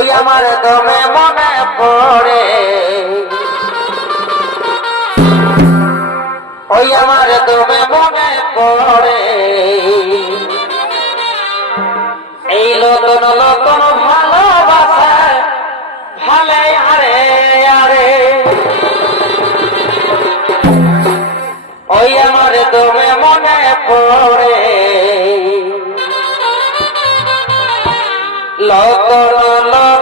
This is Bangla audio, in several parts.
ওই আমার দমে মনে পড়ে। ওই আমার দমে মনে পড়ে। এই নতুন নতুন ভালোবাসা ভালে আরে আরে। ওই আমার দমে মনে পড়ে। আল্লাহ।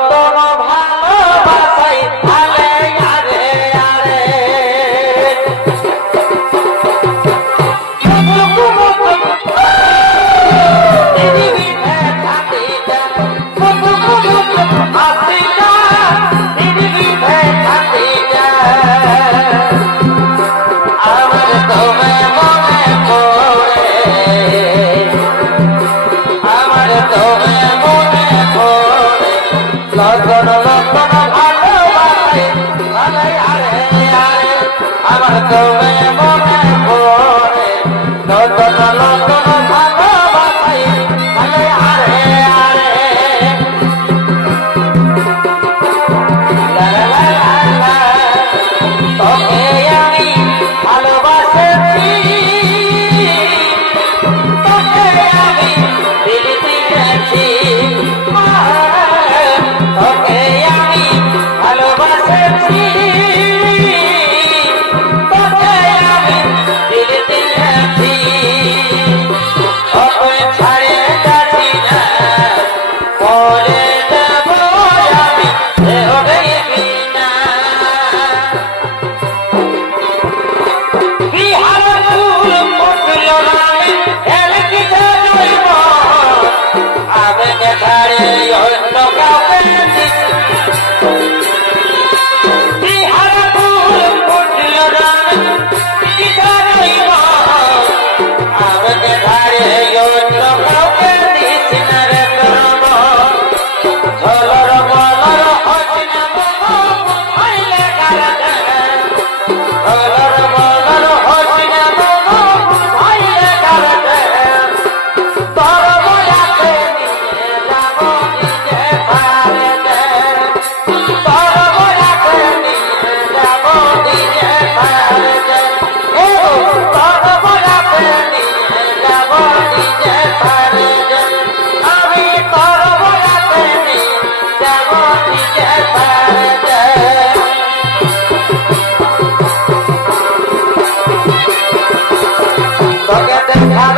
Forget the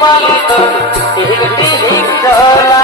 पालित एक झाला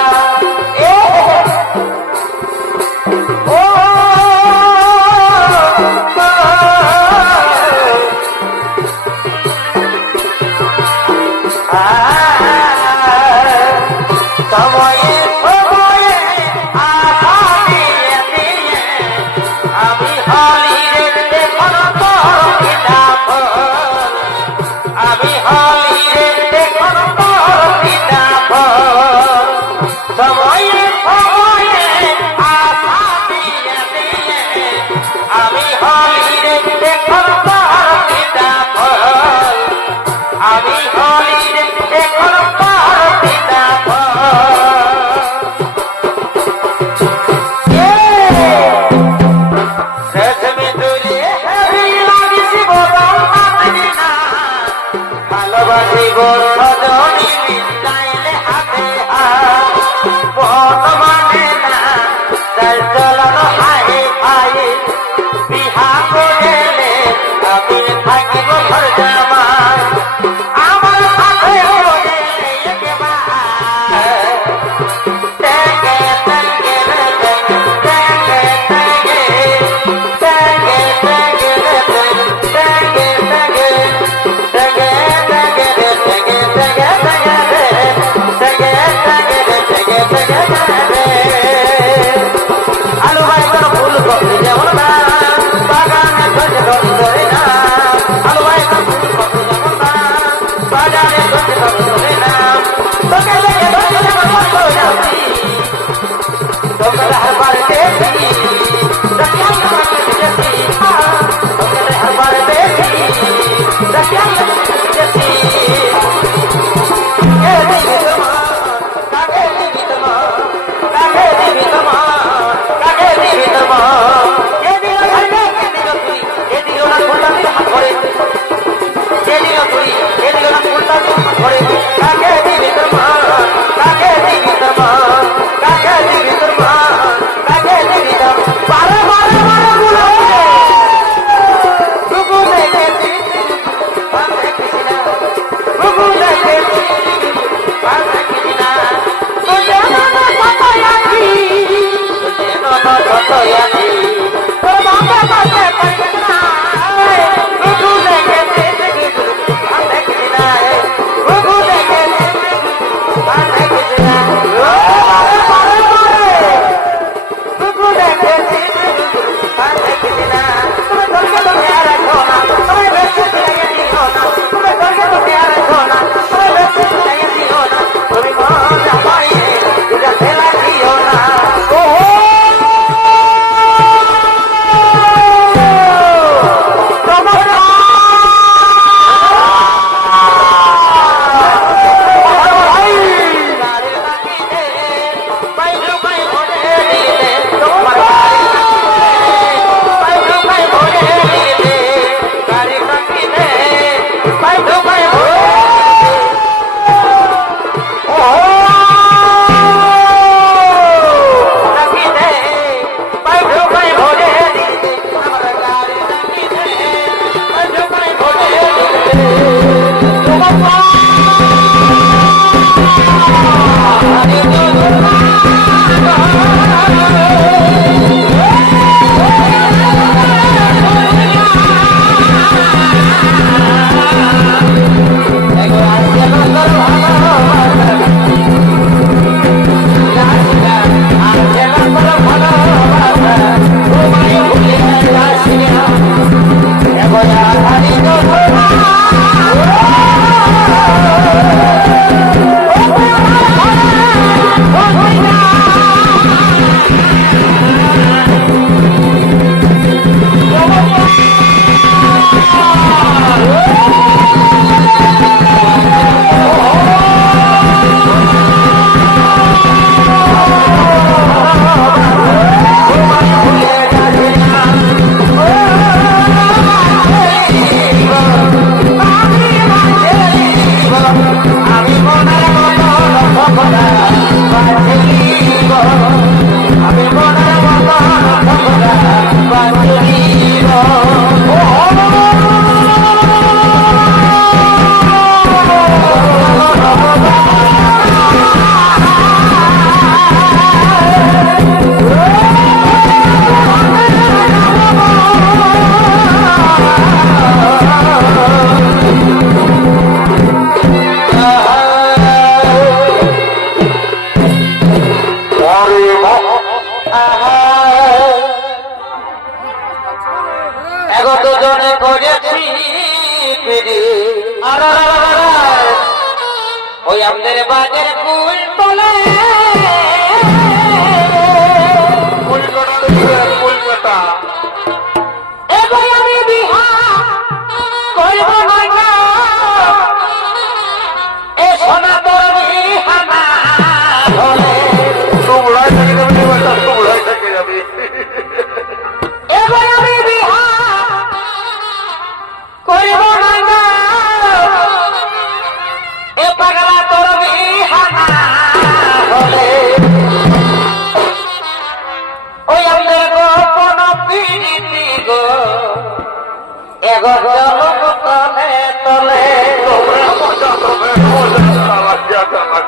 Bye. Yeah.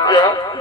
yeah.